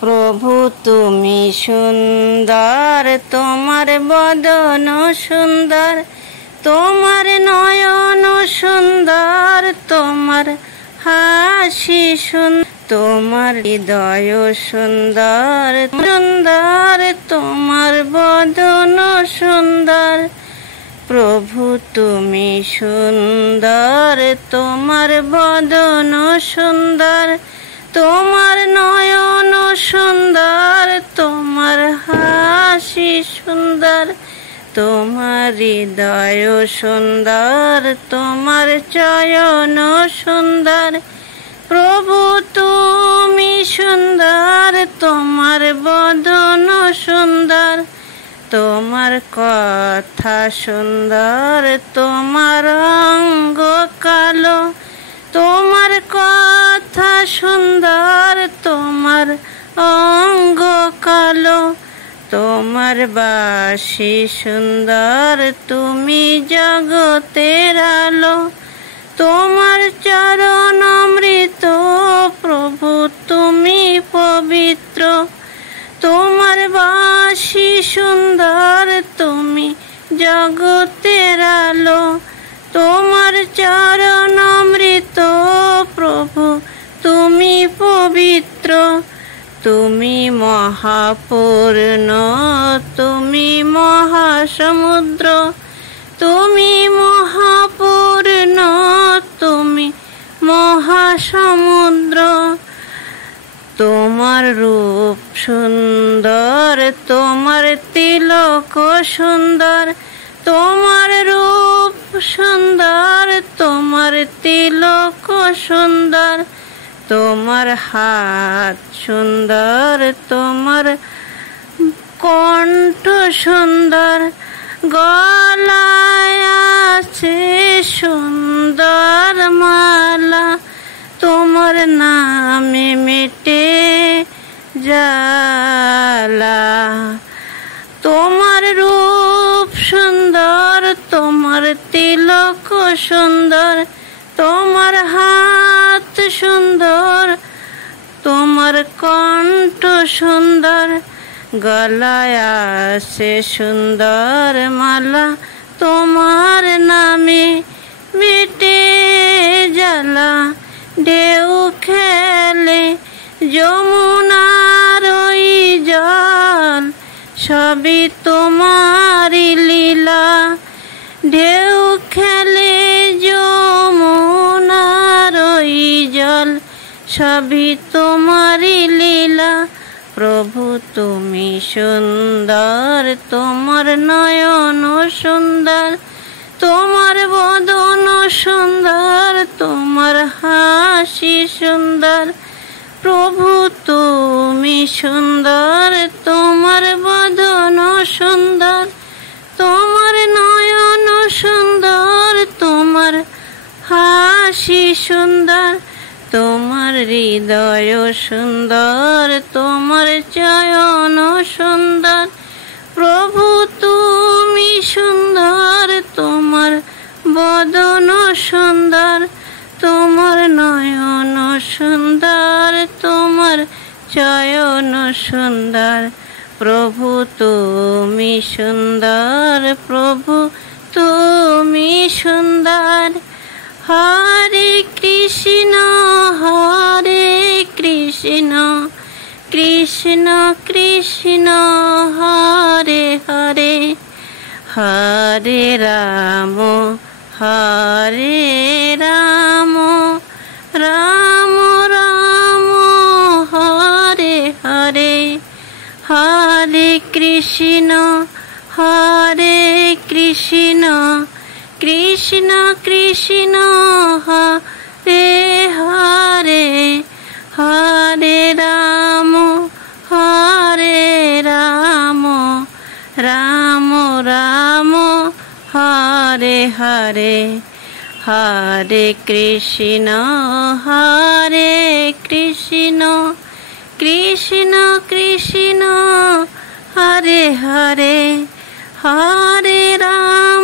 প্রভু তুমি সুন্দর, তোমার বদন সুন্দর, তোমার নয়ন সুন্দর, তোমার হাসি সুন্দর, তোমার হৃদয় সুন্দর সুন্দর, তোমার বদন সুন্দর। প্রভু তুমি সুন্দর, তোমার বদন সুন্দর, তোমার নয়ন সুন্দর, তোমার হাসি সুন্দর, তোমার হৃদয় সুন্দর, তোমার চয়ন সুন্দর। প্রভু তুমি সুন্দর, তোমার বদন সুন্দর, তোমার কথা সুন্দর, তোমার অঙ্গ কালো, তোমার কথা সুন্দর, তোমার অঙ্গ কালো, তোমার বাসি সুন্দর, তুমি জগতের আলো, তোমার চরণ অমৃত। প্রভু তুমি পবিত্র, তোমার বাসি সুন্দর, তুমি জগতের আলো, তোমার চরণ অমৃত। প্রভু তুমি পবিত্র, তুমি মহাপূর্ণ, তুমি মহাসমুদ্র, তুমি মহাপূর্ণ, তুমি মহাসমুদ্র। তোমার রূপ সুন্দর, তোমার তিলক সুন্দর, তোমার রূপ সুন্দর, তোমার তিলক সুন্দর, তোমার হাত সুন্দর, তোমার কণ্ঠ সুন্দর, গলায় আছে সুন্দর মালা, তোমার নামে মিটে জ্বালা। তোমার রূপ সুন্দর, তোমার তিলক সুন্দর, তোমার হাত সুন্দর, তোমার কণ্ঠ সুন্দর, গলায় আছে সুন্দর মালা, তোমার নামে মিটে জ্বালা। ঢেউ খেলে যমুনার ওই জল, সবই তোমারই লীলা। ঢেউ খেলে যমুনার ওই জল, সবই তোমারই লীলা। প্রভু তুমি সুন্দর, তোমার নয়ন সুন্দর, তোমার বদন সুন্দর, তোমার হাসি সুন্দর। প্রভু তুমি সুন্দর, তোমার বদন সুন্দর, তোমার নয়ন সুন্দর, তোমার হাসি সুন্দর, তোমার হৃদয় সুন্দর, তোমার চয়ন সুন্দর। প্রভু তুমি সুন্দর, তোমার বদন সুন্দর, তোমার নয়ন সুন্দর, তোমার চয়ন সুন্দর। প্রভু তুমি সুন্দর, প্রভু তুমি সুন্দর। হরে কৃষ্ণ, হরে কৃষ্ণ, কৃষ্ণ কৃষ্ণ হরে হরে, হরে রাম, হরে রাম, রাম রাম হরে হরে। হরে কৃষ্ণ, হরে কৃষ্ণ, কৃষ্ণ কৃষ্ণ হরে হরে, হরে রাম, হরে রাম, রাম রাম হরে হরে। হরে কৃষ্ণ, হরে কৃষ্ণ, কৃষ্ণ কৃষ্ণ হরে হরে, হরে রাম,